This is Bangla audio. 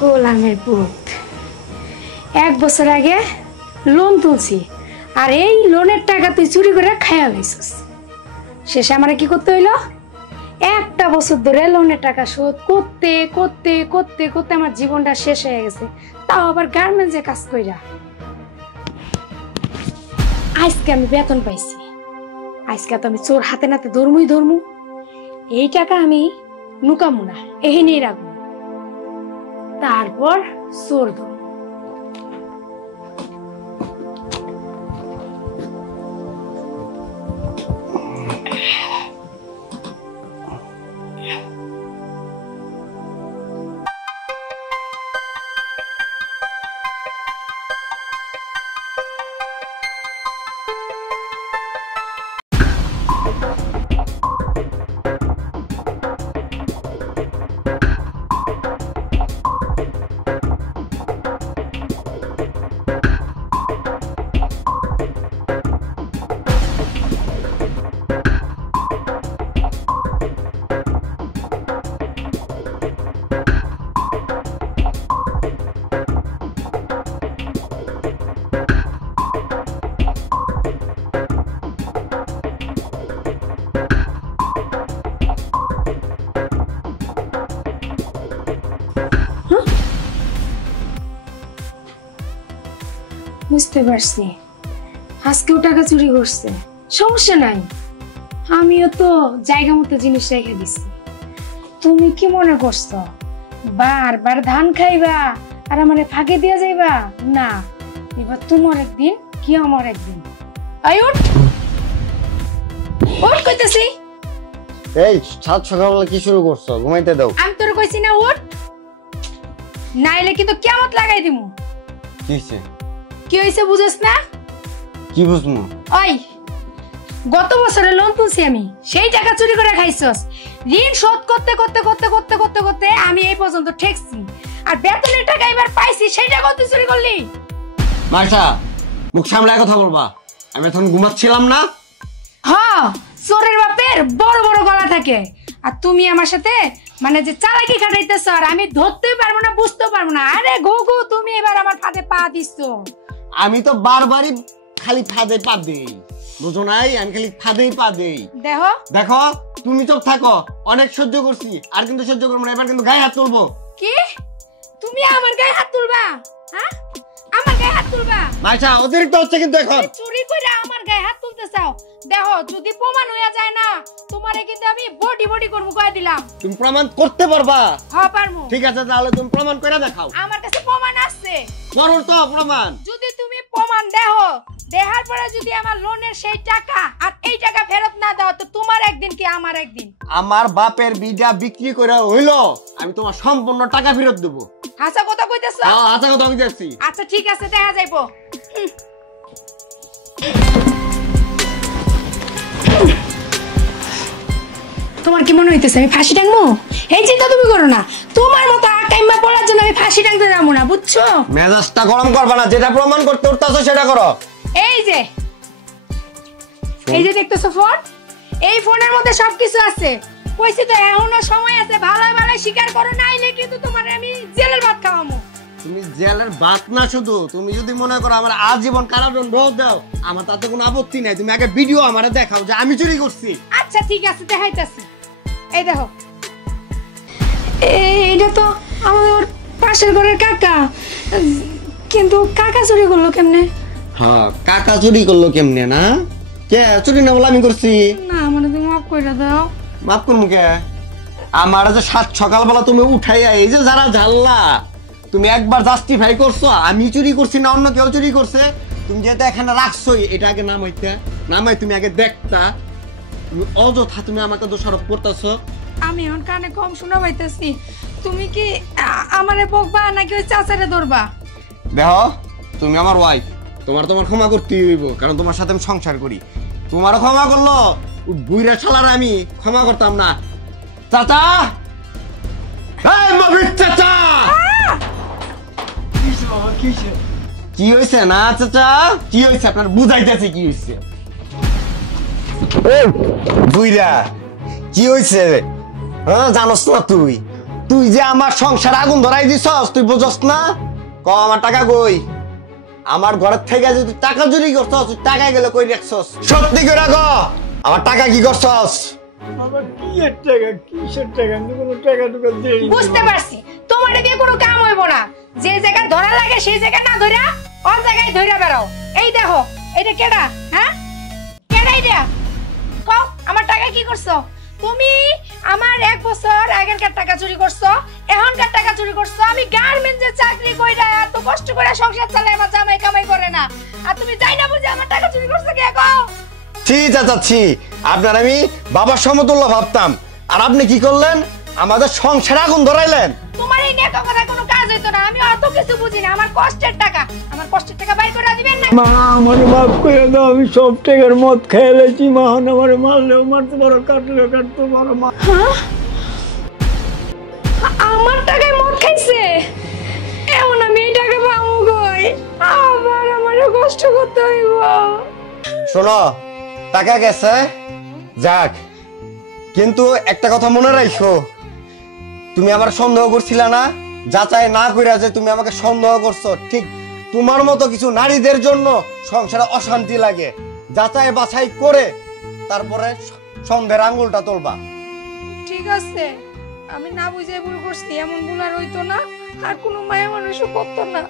গোলামের পুত। 1 বছর আগে লোন তুলছি, আর এই লোনের টাকা তুই চুরি করে খাইয়া লাইছিস। শেষে আমার কি করতে হইলো? 1টা বছর ধরে লোনের টাকা শোধ করতে করতে করতে করতে আমার জীবনটা শেষ হয়ে গেছে, তাও আবার গার্মেন্টসে কাজ কইরা। আজকে আমি বেতন পাইছি, আজকে তো আমি চোর হাতে নাতে ধর্মু। এই টাকা আমি নুকামু না, এখানেই রাখবো, তারপর চোর ধরবো। বুঝতে পারছি, আজকেও টাকা চুরি করছে। সমস্যা নাই, আমিও তো জায়গা মতো জিনিস রেখে দিছি। তুমি কি মনে করছো বারবার ধান খাইবা আর আমারে ফাঁকে দিয়া যাইবা? না, এবার তোমার একদিন কি আমার একদিন। ওঠ কইতেছি। এই সাত সকালবেলা কি শুরু করছো? ঘুমাইতে দাও। আমি তোর কইছি না ওঠ, নাইলে কিন্তু কিয়ামত লাগাই দিমু। কি হইছে? কি হইছে বুঝছ না? কি বুঝমু? ওই গত বছরে লোন তুলছি আমি, সেই টাকা চুরি করে খাইছস। ঋণ শোধ করতে করতে করতে করতে করতে করতে আমি এই পর্যন্ত ঠেকছি, আর বেতনের টাকা এবার পাইছি, সেই টাকা তুই চুরি করলি। মার্শা, মুখ সামলায় কথা বলবা। আমি এখন ঘুমাচ্ছিলাম না। হ্যাঁ, চোরের বাপের বড় বড় গলা থাকে, আর তুমি আমার সাথে মানে যে চালাকি খাটাইতেছ, আর আমি ধরতেই পারবো না, বুঝতেও পারবো না। আরে গো তুমি এবার আমার ফাঁদে পা দিছো। আমি তো বারবারই খালি ফাঁদে পা দেই, বুঝো নাই? আমি খালি ফাঁদেই পা দেই। দেখো দেখো, তুমি চুপ থাকো। অনেক সহ্য করছি, আর কিন্তু সহ্য করবো না। এবার কিন্তু গায়ে হাত তুলবো। কি? তুমি আমার গায়ে হাত তুলবা? হ্যাঁ, আমার গায়ে হাত তুলবা? মাইশা, অতিরিক্ত হচ্ছে কিন্তু এখন। চুরি কইরা আমার গায়ে হাত তুলতে চাও? দেখো, যদি প্রমাণ হইয়া যায় না, তোমারে কিন্তু আমি বডি বডি করব, কই দিলাম। তুমি প্রমাণ করতে পারবা? হ্যাঁ, পারমু। ঠিক আছে, তাহলে তুমি প্রমাণ করে দেখাও। আমার কাছে প্রমাণ আছে। করো তো প্রমাণ। যদি তুমি প্রমাণ দেখো, দেখার পরে যদি আমার লোনের সেই টাকা আর এই টাকা ফেরত না দাও, তো তোমার একদিন কি আমার একদিন। আমার বাপের বিডা বিক্রি করে হইলো, আমি তোমার সম্পূর্ণ টাকা ফেরত দেবো। হাসা কথা কইতেছো? হ্যাঁ, হাসা কথা আমি যাচ্ছি। আচ্ছা ঠিক আছে, দেখা যাইবো। তোমার কি মনে হইতেছে আমি ফাঁসি টাঙবো? এই চিন্তা তুমি করো না, তোমার মতো আকাইমা পড়ার জন্য আমি ফাঁসি টাঙতে যাবো না, বুঝছো? মেজাজটা গরম করবা না, যেটা প্রমাণ করতে উঠতেছো সেটা করো। এই যে দেখতেছো ফোন, এই ফোনের মধ্যে সবকিছু আছে। কইছি তো এখনো সময় আছে, ভালো ভালো স্বীকার করো, নাইলে কিন্তু তোমার আমি জেলের ভাত খাওয়ামু। তুমি জেলের ভাত না, শুধু তুমি যদি মনে করো আমার আজীবন কারাদণ্ড দাও, আমার তাতে কোনো আপত্তি নাই। তুমি আগে ভিডিও আমারে দেখাও যে আমি চুরি করছি। আচ্ছা ঠিক আছে, দেখাইতাছি। এই দেখো, এইটা তো আমার পাশের ঘরের কাকা, কিন্তু কাকা চুরি করলো কেমনে? হ্যাঁ, কাকা চুরি করলো কেমনে? না কে চুরি না বলে আমি করছি? না, মানে তুমি মাফ করে দাও। মাফ করবো কে? আমার যে সাত সকালবেলা তুমি উঠাইয়া এই যে যারা ঝাল্লা, তুমি একবার জাস্টিফাই করছো আমি চুরি করছি না অন্য কেউ চুরি করছে। তুমি যেটা এখানে রাখছোই, এটা আগে নামাই তুমি আগে দেখতা। তুমি অযথা তুমি আমাকে দোষারোপ করতেছো। আমি এখন কানে কম শোনা পাইতেছি। তুমি কি আমারে বকবা নাকি ওই চাচারে ধরবা? দেখো, তুমি আমার ওয়াইফ, তোমার ক্ষমা করতেই হইব, কারণ তোমার সাথে আমি সংসার করি। তোমারও ক্ষমা করলো, বুইরা শালার আমি ক্ষমা করতাম না। চাচা, এই মবির চাচা, কি হয়েছে? না চাচা, কি হয়েছে আপনার? বুঝাইতেছে কি হয়েছে। বুইরা কি হয়েছে? হ্যাঁ, জানোস না তুই? তুই যে আমার সংসার আগুন ধরাই দিছস তুই বুঝস না? ক আমার টাকা কই? আমার ঘরের থেকে যে তুই টাকা চুরি করছস, তুই টাকা গেলে কই রাখছস? সত্যি করে ক আমার টাকা কি করছস? আমার কি এর টাকা, কিসের টাকা? আমি কোনো টাকা টুকা দেই না। বুঝতে পারছি তোমার দিয়ে কোনো কাম হইব না। যে জায়গা ধরা লাগে সেই জায়গা না ধরা ওই জায়গায় ধইরা বেড়াও। এই দেখো এটা কেডা? হ্যাঁ কেডা এটা? কও আমার টাকা কি করছো তুমি? আমার 1 বছর আগেরকার টাকা চুরি করছো, এখনকার টাকা চুরি করছো। আমি গার্মেন্টসে চাকরি কইরা এত কষ্ট করে সংসার চালাই, আমার জামাই কামাই করে না, আর তুমি যাই না বুঝে আমার টাকা চুরি করছো কে? কও। ছি চাচা ছি, আপনার আমি বাবার সমতুল্য ভাবতাম, আর আপনি কি করলেন? আমাদের সংসার আগুন ধরাইলেন। তোমার এই নেকা কথা কোনো কাজ হইতো না। আমি অত কিছু বুঝি না। আমার কষ্টের টাকা বাইর করে দিবেন না? মা আমার মাফ করে দাও, আমি সব টাকার মদ খেয়ে লেছি। মা আমার মারলেও মারতে পারো, কাটলেও কাটতে পারো। মা আমার টাকায় মদ খাইছে, এমন আমি এই টাকা পাবো কই? আবার আমারও কষ্ট করতে হইব। শোনো, টাকা গেছে যাক, কিন্তু একটা কথা মনে রাখো, তুমি আমার সন্দেহ করছিলা না? যাচাই না কইরা যে তুমি আমাকে সন্দেহ করছো, ঠিক তোমার মতো কিছু নারীদের জন্য সংসারে অশান্তি লাগে। যাচাই বাছাই করে তারপরে সন্দেহের আঙ্গুলটা তুলবা। ঠিক আছে, আমি না বুঝে ভুল করছি। এমন ভুল আর হইতো না, আর কোনো মায়া মানুষও করতো না।